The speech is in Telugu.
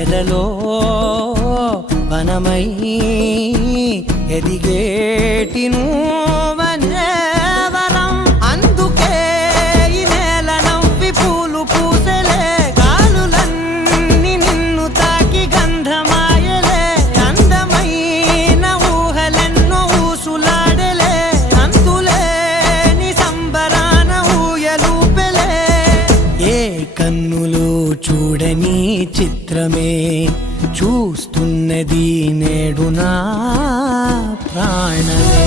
ఎదలో వనమై ఎదిగేటి నువ్వనే వరం. అందుకే ఈ నేల నవ్వి పూలు పూసెలే, గాలులన్నీ నిన్ను తాకి గంధమాయలే. అందమైన ఊహలెన్నో ఊసులాడలే, అంతులేని సంబరాన ఊయలూపెలే. ఏ కన్నులు చూడని చిత్రమే చూస్తున్నది నేడు నా ప్రాణమే.